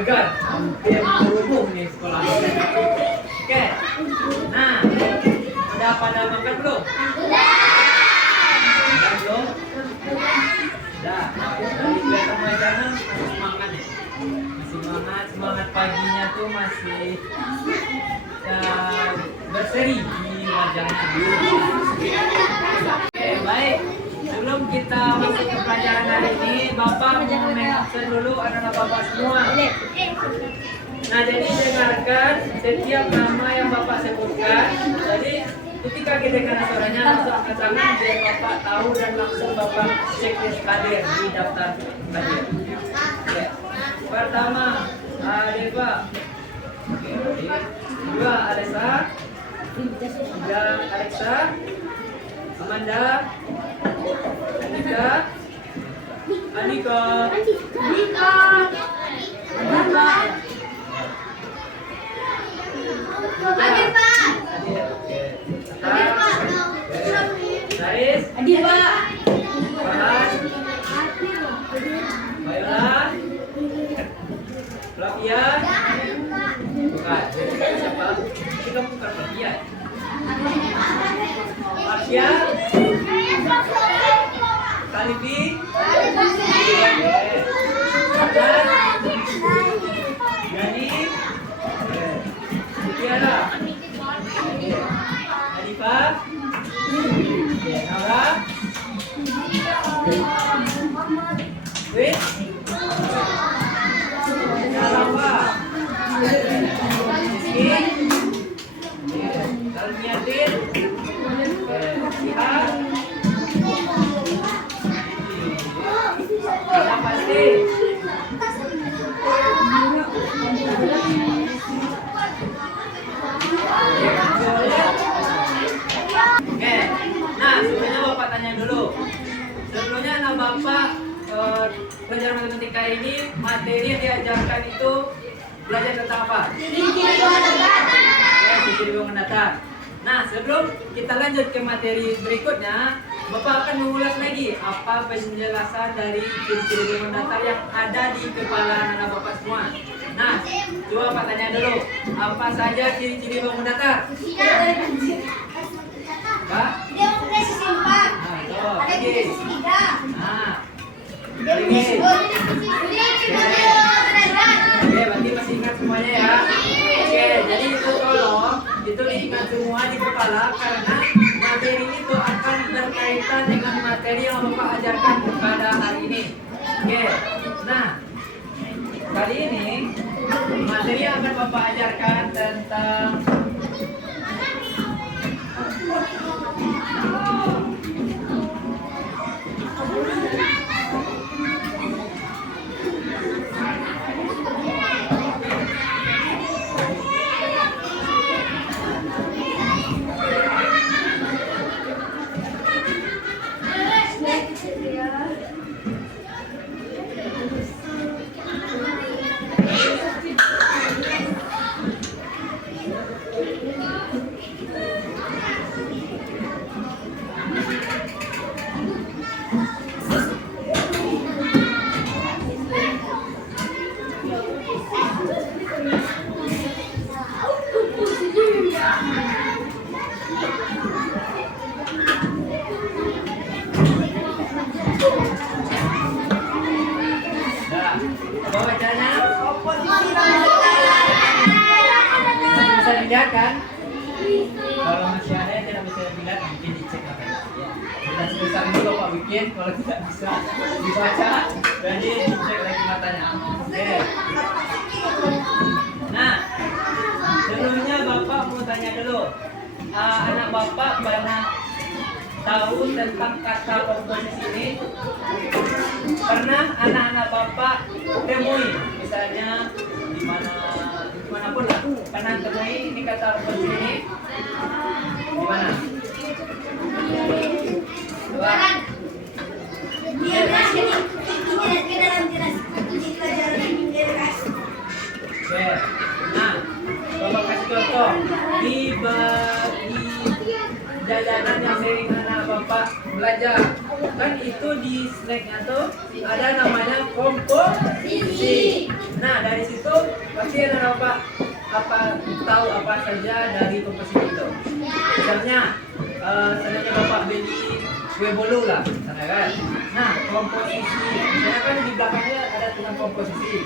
Tegar, hampir berhubung nih sekolah. Oke, nah, udah pada makan belum? Udah belum? Udah, dari kelihatan wajahnya masih semangat ya? Masih semangat paginya tuh masih berseri di wajahnya. Oke, baik. Sebelum kita masuk ke pelajaran hari ini, Bapak mau mention dulu anak-anak Bapak semua. Nah, jadi dengarkan setiap nama yang Bapak sebutkan. Jadi ketika kita dengar suaranya langsung angkat tangan biar Bapak tahu dan langsung Bapak checklist hadir di daftar hadir. Ya. Pertama, Adeva. Oke, dua Alessa. Tiga Alexa. Amanda. Anika. Anika. Saris, Adiba, Farhan, Viola, Flavia, bukan, siapa? Ini kamu bukan Flavia. Asia, Kalibi, Adan, Yani, Tiara, Adifa, Nora, Wit, Nalawa, Rizky, Kalmiatin, Siha, Ina Pasti, Oke, nah sebelumnya Bapak tanya dulu. Sebelumnya anak Bapak pelajaran matematika ini materi yang diajarkan itu belajar tentang apa? Ciri-ciri bangunan datar. Nah, sebelum kita lanjut ke materi berikutnya, Bapak akan mengulas lagi apa penjelasan dari ciri-ciri bangunan datar yang ada di kepala anak Bapak semua. Nah, coba Bapak tanya dulu, apa saja ciri-ciri bangunan datar? Pak? Oke, berarti masih ingat semuanya ya. Oke, jadi itu tolong itu diingat semua di kepala karena materi itu akan berkaitan dengan materi yang Bapak ajarkan pada hari ini. Oke, nah kali ini materi yang akan Bapak ajarkan tentang bisa dilihat kan? Kalau masih ada yang tidak bisa dilihat mungkin dicek apa ya. Kita sebesar ini Bapak bikin, kalau tidak bisa dibaca jadi dicek lagi matanya. Oke. Nah, sebelumnya Bapak mau tanya dulu, anak Bapak pernah tahu tentang kata komposisi ini? Pernah anak-anak Bapak temui, misalnya dimanapun lah, pernah temui ini kata komposisi ini? Di mana? Dua. Oke. Nah, Bapak kasih contoh di bagi jajanan yang sering anak Bapak belajar. Kan itu di snacknya tuh ada namanya komposisi. Nah, dari situ pasti ada tahu apa saja dari komposisi itu. Misalnya, seandainya Bapak beli kue bolu lah, misalnya kan. Nah, komposisi, misalnya kan di belakangnya ada tulisan komposisi.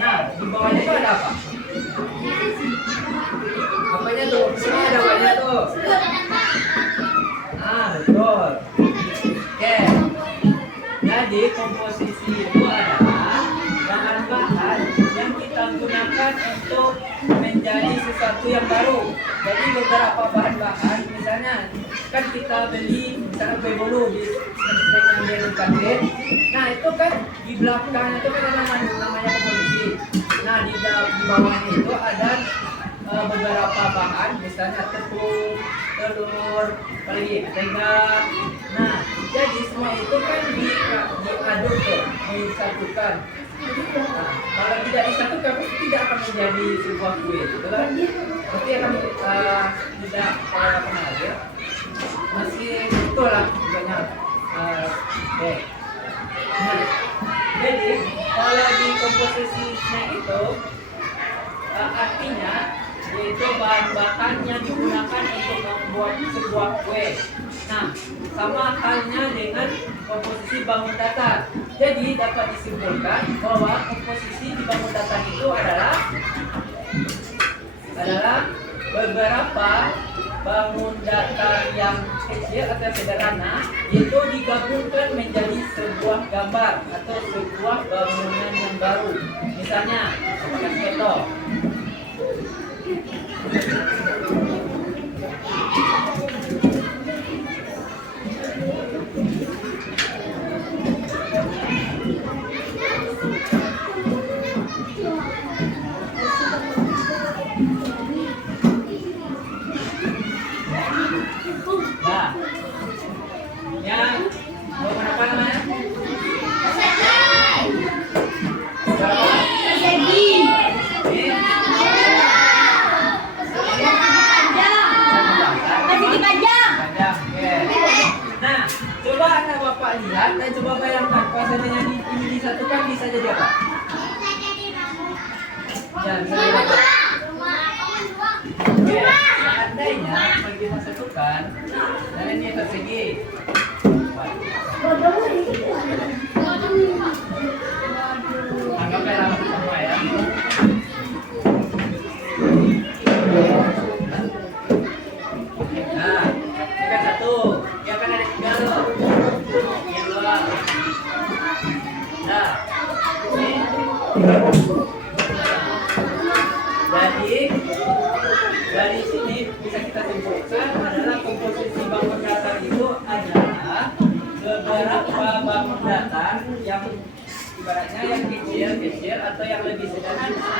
Nah, di bawahnya itu ada apa? Apanya tuh? Semua ada warnanya tuh. Ah, betul. Oke. Jadi komposisi itu adalah bahan-bahan yang kita gunakan untuk menjadi sesuatu yang baru. Jadi beberapa bahan-bahan, misalnya kan kita beli misalnya kue bolu di kantin. Nah itu kan di belakangnya itu kan ada namanya komposisi. Nah di bawahnya itu ada beberapa bahan, misalnya tepung, telur, apalagi mentega. Nah, jadi semua itu kan diaduk tuh, disatukan. Nah, kalau tidak disatukan pasti tidak akan menjadi sebuah kue, betul kan? Pasti akan tidak apa aja. Masih betul lah, banyak. Oke. Nah, jadi kalau di komposisinya itu artinya yaitu bahan-bahan yang digunakan untuk membuat sebuah kue. Nah, sama halnya dengan komposisi bangun datar. Jadi dapat disimpulkan bahwa komposisi di bangun datar itu adalah beberapa bangun datar yang kecil atau sederhana itu digabungkan menjadi sebuah gambar atau sebuah bangunan yang baru. Misalnya, seperti contoh. Nah, yang bangun apa namanya? Nah, coba Anda Bapak lihat dan coba bayangkan pas seandainya ini disatukan bisa jadi apa? Ya, bisa jadi apa? Oke, seandainya kita satukan dan ini persegi. Anggaplah sama ya. Nah, ini kan satu, ya kan ada tiga loh. Ini dua. Nah, ini. Jadi dari sini bisa kita simpulkan adalah komposisi bangun datar itu adalah beberapa bangun datar yang ibaratnya yang kecil atau yang lebih sederhana,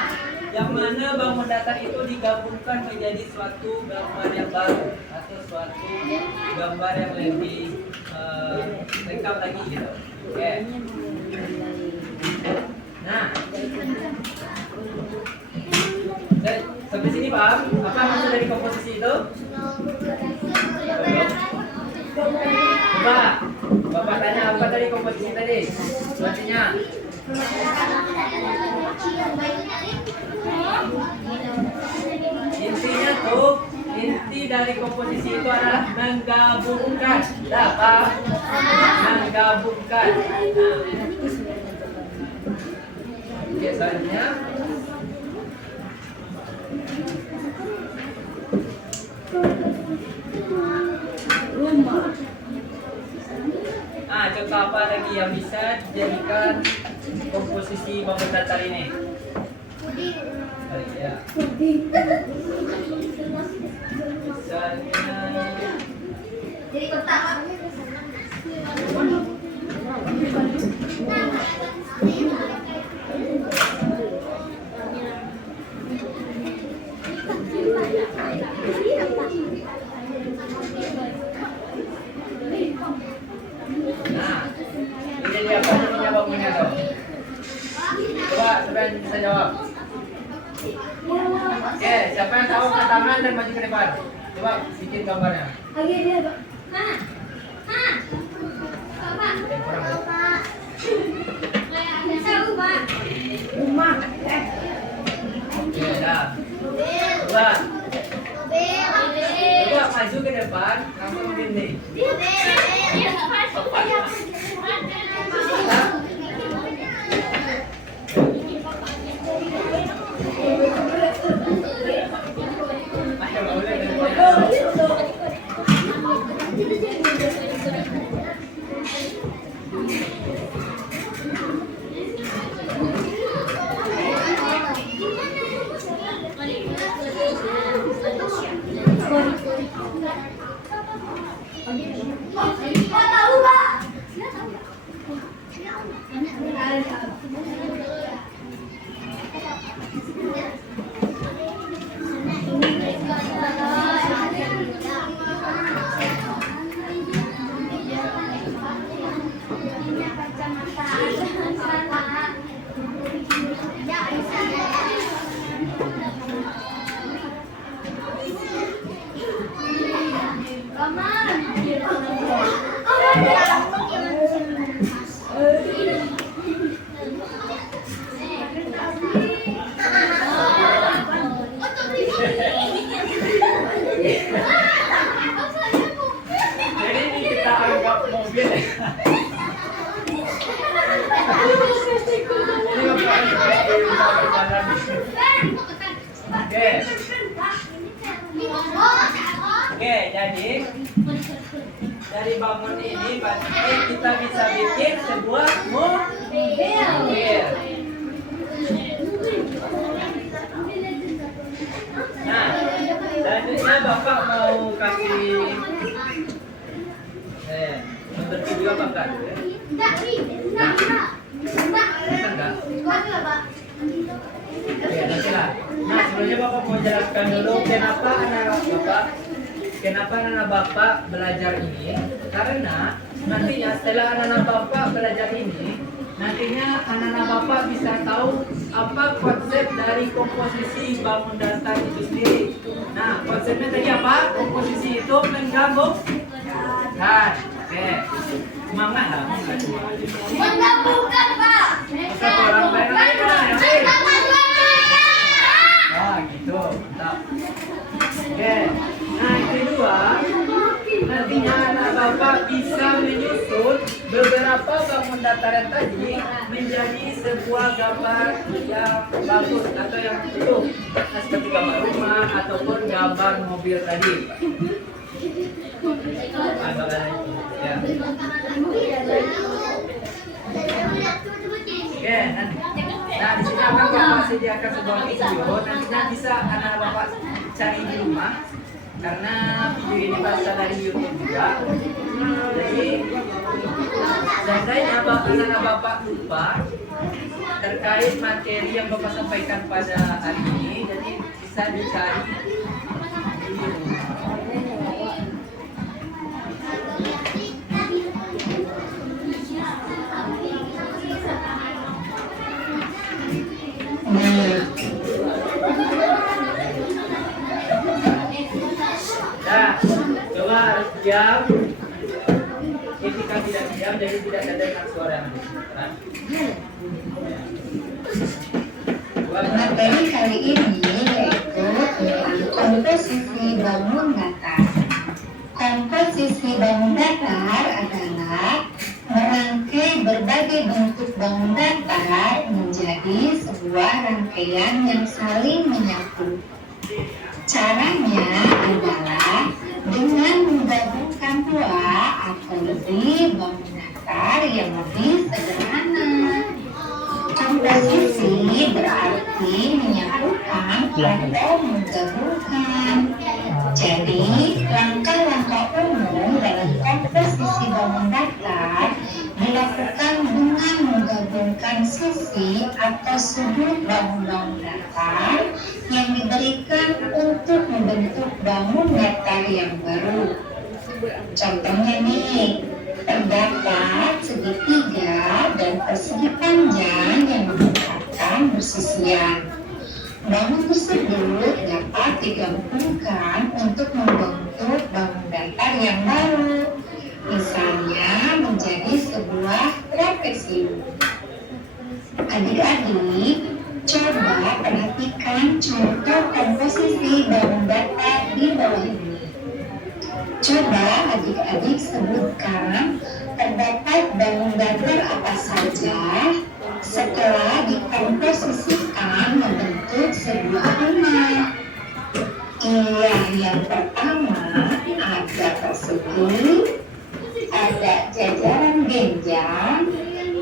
yang mana bangun datar itu digabungkan menjadi suatu gambar yang baru atau suatu gambar yang lebih lengkap lagi gitu. Oke. Nah, sampai sini paham apa maksud dari komposisi itu? Coba Bapak tanya apa dari komposisi tadi? Artinya intinya tuh, inti dari komposisi itu adalah menggabungkan. Apa? Menggabungkan. Biasanya contoh apa lagi yang bisa dijadikan komposisi bangun datar ini? Ya. Misalnya jadi kotak. Nah, ini dia apa bangunnya tuh? Coba siapa yang bisa jawab? Oke, siapa yang tahu angkat tangan dan maju ke depan? Coba bikin gambarnya. Lagi dia, Pak. Kurang ya? Rumah. depan, langsung gini. Jadi ini kita anggap mobil. Oke, jadi dari bangun ini pasti kita bisa bikin sebuah mobil. Nah, selanjutnya Bapak mau kasih nonton video apa enggak? Nah, sebelumnya Bapak mau jelaskan dulu kenapa anak Bapak belajar ini. Karena nantinya setelah anak Bapak belajar ini, nantinya anak Bapak bisa tahu apa konsep dari komposisi bangun datar itu sendiri. Nah, konsepnya tadi apa? Komposisi itu menggabungkan. Oke, semangat lah. Menggabungkan, Pak. Satu orang lain. Wah, gitu. Mantap. Oke. Nah, yang kedua, nantinya anak Bapak bisa menyusun beberapa bangun dataran tadi menjadi sebuah gambar yang bagus atau yang utuh. Nah, seperti gambar rumah ataupun gambar mobil tadi. Ya. Oke, nah di sini akan Bapak sediakan sebuah video. Nantinya bisa anak Bapak cari di rumah. Karena video ini berasal dari YouTube juga. Jadi seandainya anak Bapak lupa terkait materi yang Bapak sampaikan pada hari ini, jadi bisa dicari di rumah. Nah, coba harus diam. Ketika tidak diam, jadi tidak terdengar suara yang ada. Materi kali ini yaitu tentang komposisi bangun datar. Komposisi bangun datar adalah merangkai berbagai bentuk bangun datar menjadi sebuah rangkaian yang saling menyatu. Caranya adalah dengan menggabungkan dua atau lebih bangun datar yang lebih sederhana. Komposisi berarti menyatukan atau menggabungkan. Jadi, langkah-langkah umum dalam komposisi bangun datar dilakukan dengan menggabungkan sisi atau sudut bangun datar yang diberikan untuk membentuk bangun datar yang baru. Contohnya nih, terdapat segitiga dan persegi panjang yang berdekatan bersisian. Bangun tersebut dapat digabungkan untuk membentuk bangun datar yang baru, misalnya menjadi sebuah trapesium. Adik-adik, coba perhatikan contoh komposisi bangun datar di bawah ini. Coba adik-adik sebutkan terdapat bangun datar apa saja setelah dikomposisikan membentuk sebuah rumah. Iya, yang pertama ada persegi, ada jajaran genjang,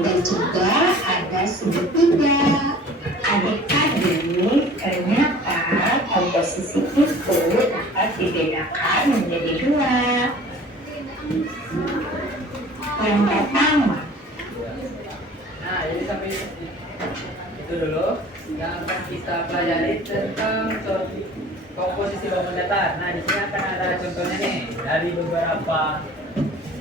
dan juga ada segitiga. Adik-adik, ternyata komposisi itu dapat dibedakan menjadi dua. Yang pertama, Nah, jadi sampai itu dulu yang akan kita pelajari tentang komposisi bangun datar. Nah, di sini akan ada contohnya nih dari beberapa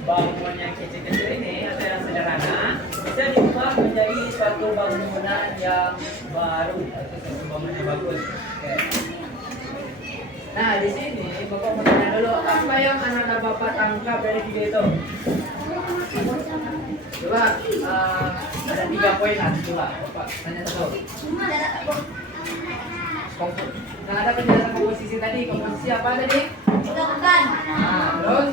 bangunan yang kecil-kecil ini atau yang sederhana bisa diubah menjadi suatu bangunan yang baru atau suatu bangunan yang bagus. Oke. Nah, di sini Bapak mau tanya dulu apa yang anak-anak Bapak tangkap dari video itu? Coba ada 3 poin lah, coba Bapak tanya satu. Nah, ada penjelasan komposisi tadi. Komposisi apa tadi? Nah, terus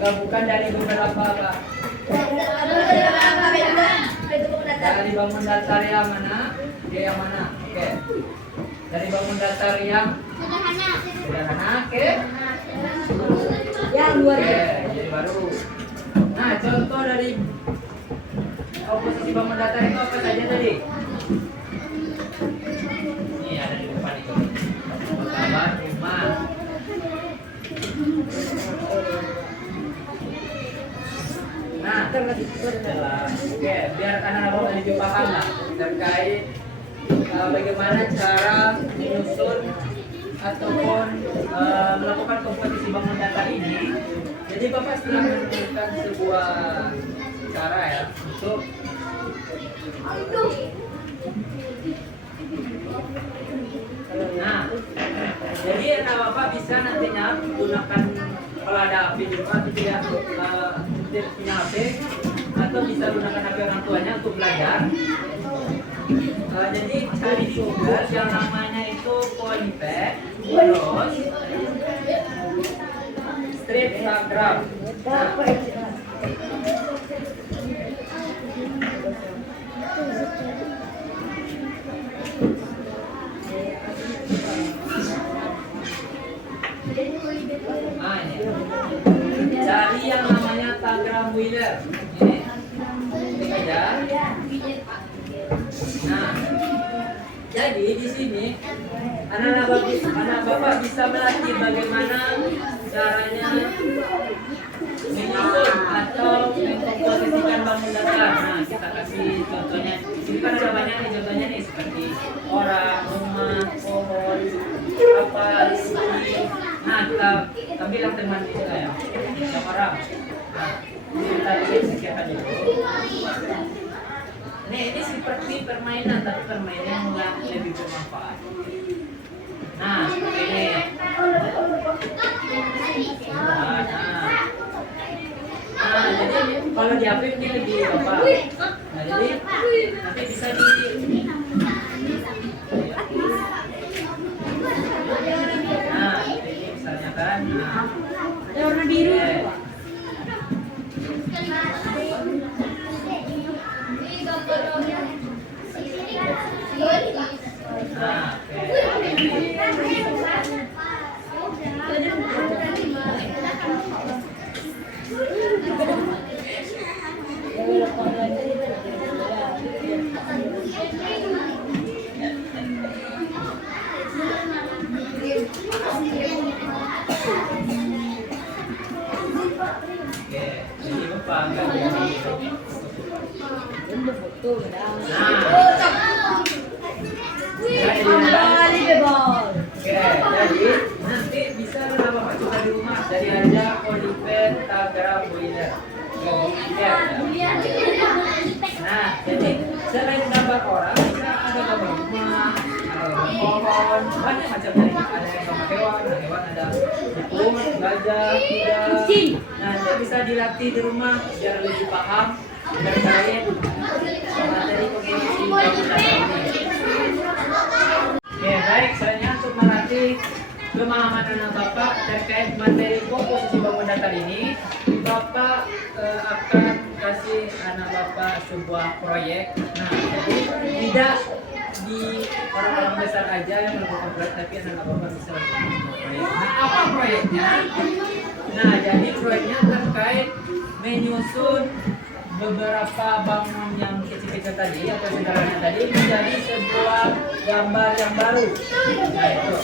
gabungan dari beberapa apa? Dari bangun datar yang mana? Dia yang mana? Oke. Dari bangun datar yang sederhana, oke? Yang luar Oke, jadi baru. Nah, contoh dari komposisi bangun datar itu apa saja tadi? Ini ada di depan itu. Pertama, rumah. Nah, oke, biar anak-anak lebih paham lah terkait bagaimana cara menyusun ataupun melakukan komposisi bangun datar ini. Jadi Bapak setelah menemukan sebuah cara ya untuk nah, jadi anak Bapak bisa nantinya menggunakan pelada api di rumah tidak punya HP atau bisa gunakan HP orang tuanya untuk belajar. Jadi cari di Google yang namanya itu Polypad terus Street Instagram. Nah, ini cari yang namanya Tangram Wheeler ini klik aja. Nah, jadi di sini anak bapak bisa melatih bagaimana caranya menyusun atau mengkomposisikan bangun datar. Nah, kita kasih contohnya. Di sini kan ada banyak nih contohnya nih seperti orang, rumah, pohon, kapal, ski. Nah, kita ambil yang teman kita ya, yang orang. Nah, ini kita lihat sekian dulu. Ini seperti permainan, tapi permainan yang lebih bermanfaat. Nah, seperti ini. Nah, jadi kalau di HP ini lebih apa? Nah, jadi nanti bisa di nah, ini misalnya kan. Nah, Ada warna biru. Nah, jadi lupa enggak jadi. Jadi nanti bisa Bapak coba di rumah dari aja Polypad Tangram Wheeler. Nah, jadi selain gambar orang, bisa ada gambar rumah, ada gambar pohon, banyak macam dari ada yang gambar hewan, ada burung, gajah, kuda. Nah, itu bisa dilatih di rumah biar lebih paham terkait materi komposisi bangun datar ini. Oke, baik, selanjutnya untuk melatih pemahaman anak Bapak terkait materi komposisi bangunan kali ini, Bapak akan kasih anak Bapak sebuah proyek. Nah, jadi tidak di orang-orang besar aja yang melakukan proyek, tapi anak Bapak bisa melakukan proyek. Nah, apa proyeknya? Nah, jadi proyeknya terkait menyusun beberapa bangun yang kecil-kecil tadi atau sederhana tadi menjadi sebuah gambar yang baru. Nah, itu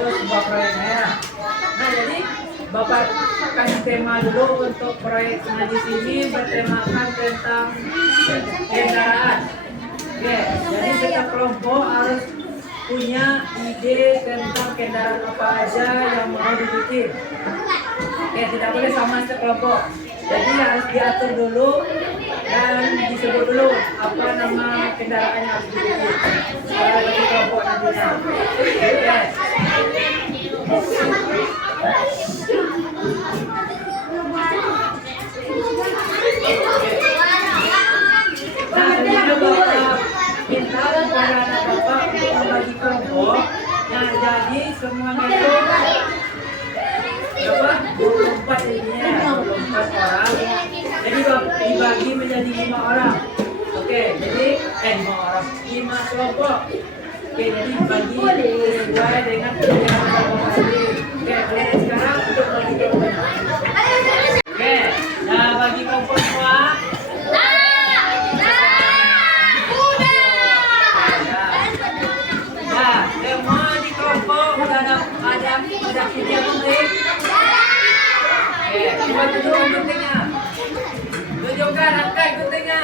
sebuah proyeknya. Nah, jadi Bapak kasih tema dulu untuk proyeknya di sini, bertemakan tentang kendaraan. Oke, jadi setiap kelompok harus punya ide tentang kendaraan apa aja yang mau dibikin. Oke, tidak boleh sama sekelompok. Jadi harus diatur dulu dan disebut dulu apa nama kendaraan yang harus dibikin. Supaya bagi kelompok nantinya. Oke. Nah, kemudian Bapak minta kepada anak Bapak untuk membagi kelompok. Nah, jadi semuanya itu berapa? 24 jadinya, 24 orang. Jadi dibagi menjadi 5 orang. Oke, jadi 5 orang, 5 kelompok. Oke, jadi bagi sesuai dengan kegiatan Bapak sendiri. Oke, mulai sekarang untuk bagi kelompok. Oke, nah bagi kelompok semua. Nah, semua di kelompok udah ada kerja penting. Oke, coba tunjukkan guntingnya. Tunjukkan angkat guntingnya.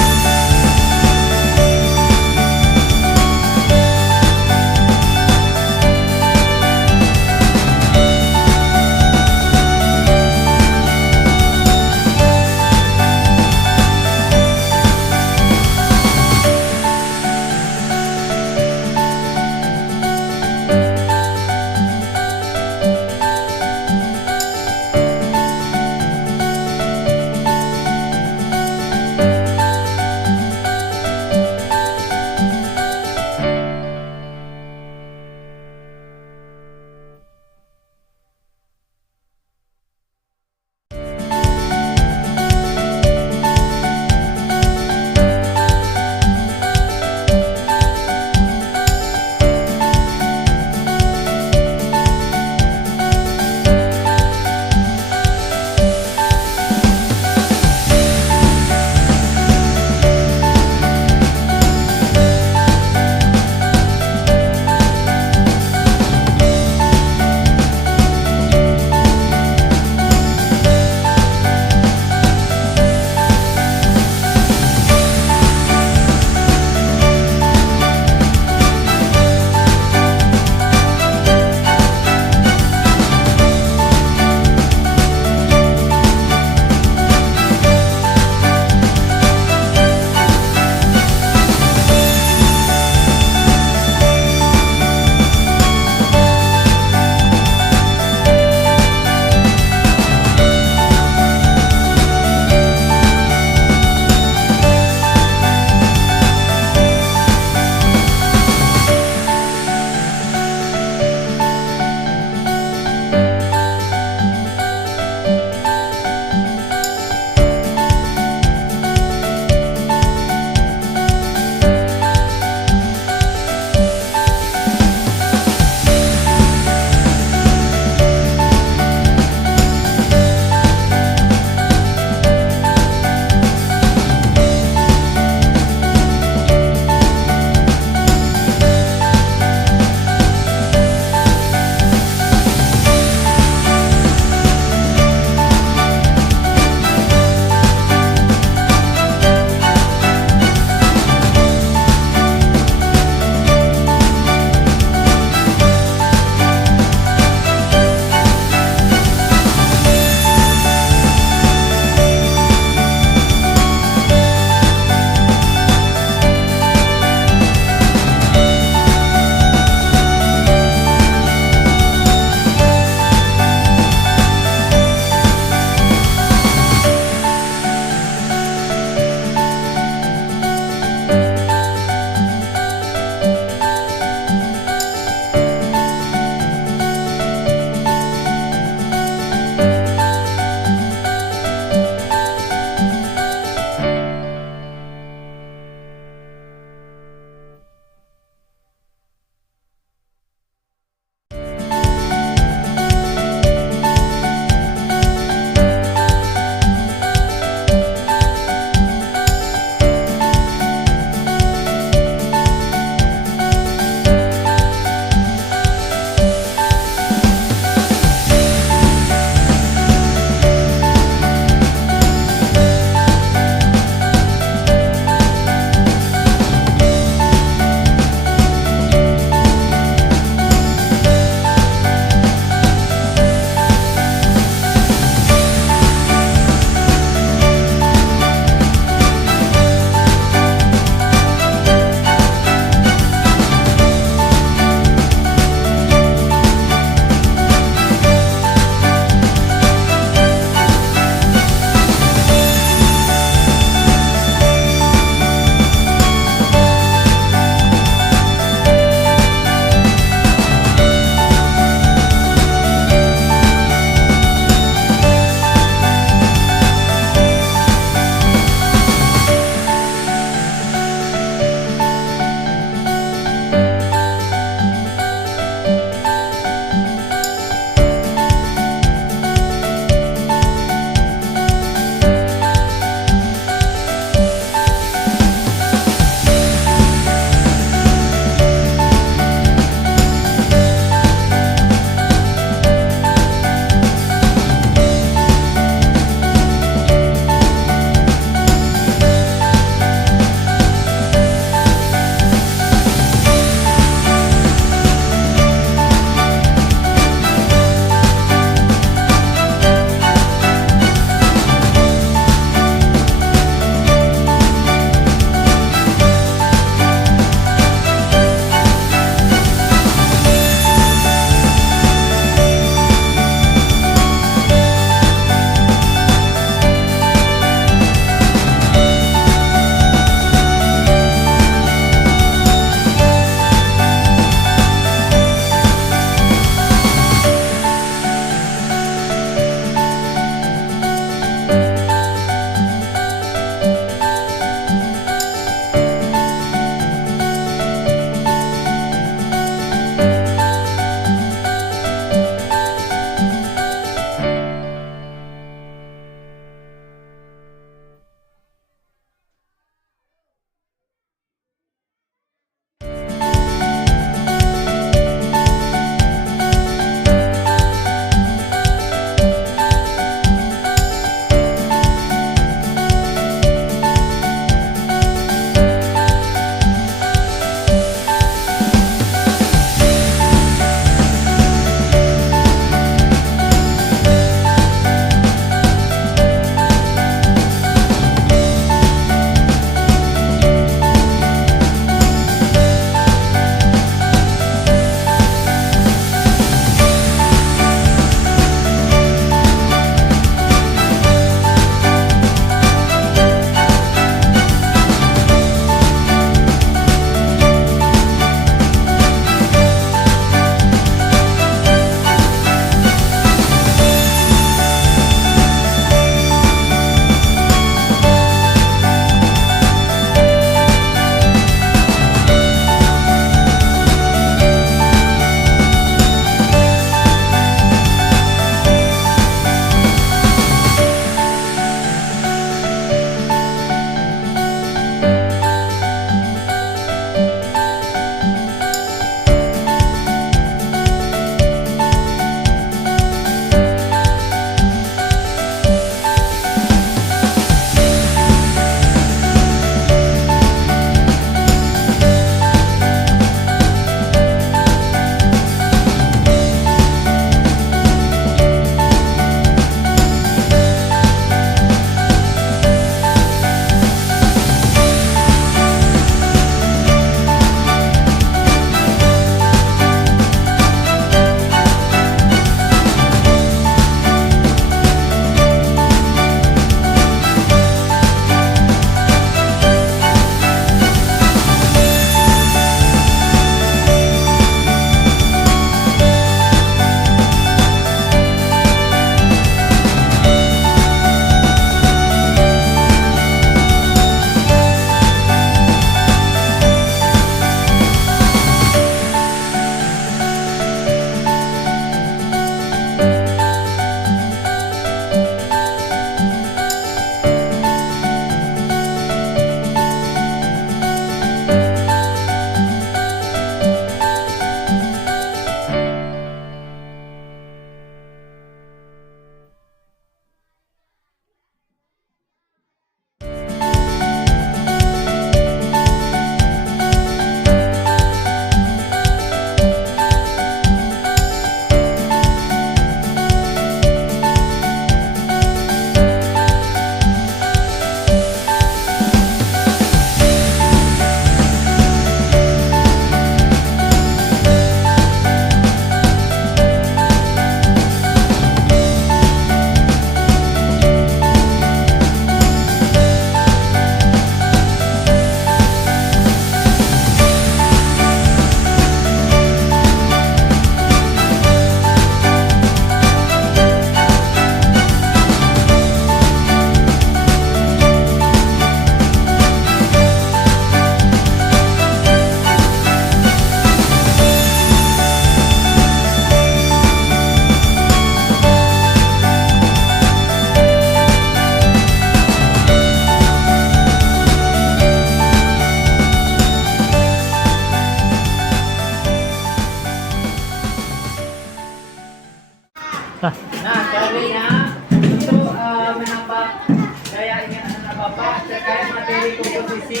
saya ingin anak Bapak terkait materi komposisi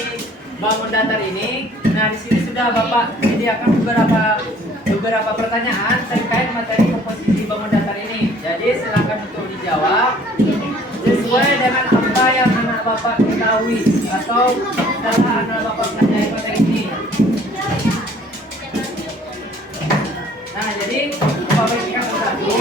bangun datar ini. Nah, di sini sudah Bapak menyediakan beberapa pertanyaan terkait materi komposisi bangun datar ini. Jadi silakan untuk dijawab sesuai dengan apa yang anak Bapak ketahui atau setelah anak Bapak pelajari materi ini. Nah, jadi Bapak berikan satu.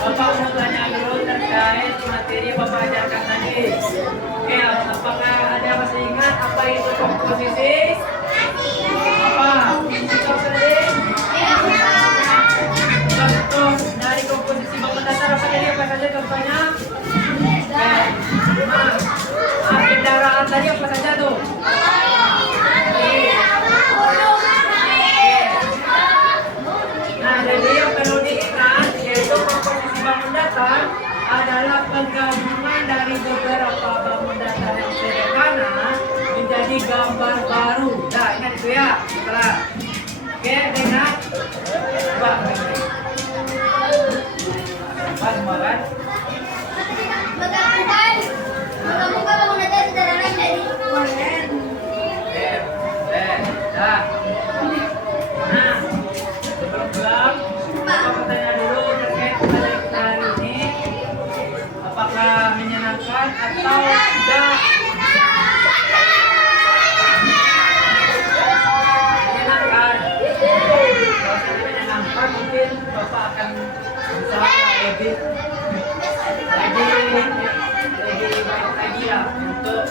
Bapak mau tanya dulu terkait materi yang Bapak ajarkan tadi. Oke, apakah ada yang masih ingat apa itu komposisi? Apa? Contoh tadi? Contoh dari komposisi bangun datar apa tadi? Apa saja contohnya? Kendaraan tadi apa saja tuh? Nah, jadi yang perlu diingat yaitu komposisi bangun datar adalah penggabungan dari beberapa bangun datar yang sederhana menjadi gambar baru. Nah, ingat itu ya. Setelah. Oke, dengar. Coba. Semua kan? Menggabungkan bangun datar sederhana menjadi warna. Dah. Nah, sebelum pulang, Bapak tanya dulu terkait pertanyaan kita hari ini. Apakah menyenangkan atau tidak? Menyenangkan. Kalau tidak menyenangkan, mungkin Bapak akan berusaha lebih baik lagi ya untuk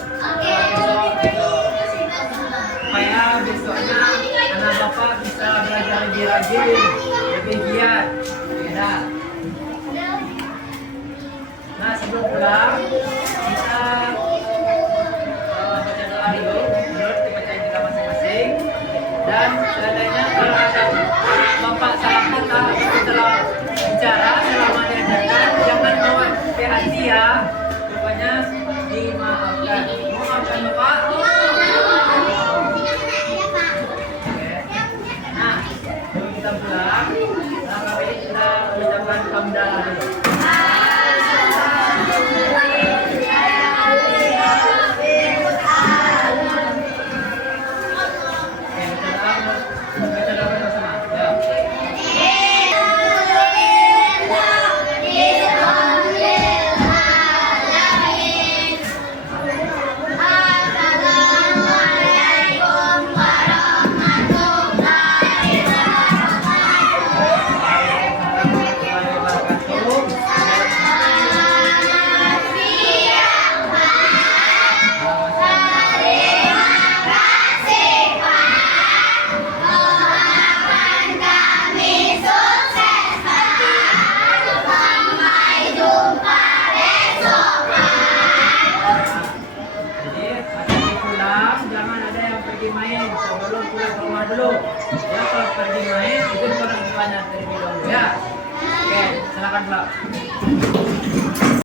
supaya besoknya anak Bapak bisa belajar lebih rajin, lebih giat. Ya. Nah, sebelum pulang kita baca doa dulu menurut kepercayaan kita masing-masing. Dan seandainya kalau ada Bapak salah kata atau salah bicara selama diajarkan, jangan bawa ke hati ya. Pokoknya dimaafkan. Maafkan Bapak. Kita pulang, kami kita ucapkan hamdalah dulu. Kita doa bersama. Main sebelum pulang ke rumah dulu. Ya, kalau pergi main itu orang tuanya terlebih dahulu ya. Oke, silakan Pak.